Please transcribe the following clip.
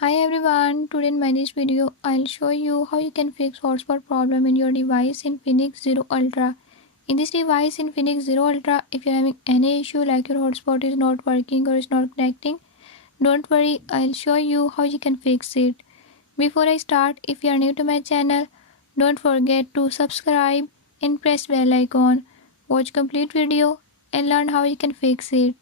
Hi everyone, today in my this video I'll show you how you can fix hotspot problem in your device in Infinix Zero Ultra. In this device in Infinix Zero Ultra, if you're having any issue like your hotspot is not working or is not connecting, don't worry, I'll show you how you can fix it. Before I start, if you are new to my channel, don't forget to subscribe and press bell icon. Watch complete video and learn how you can fix it.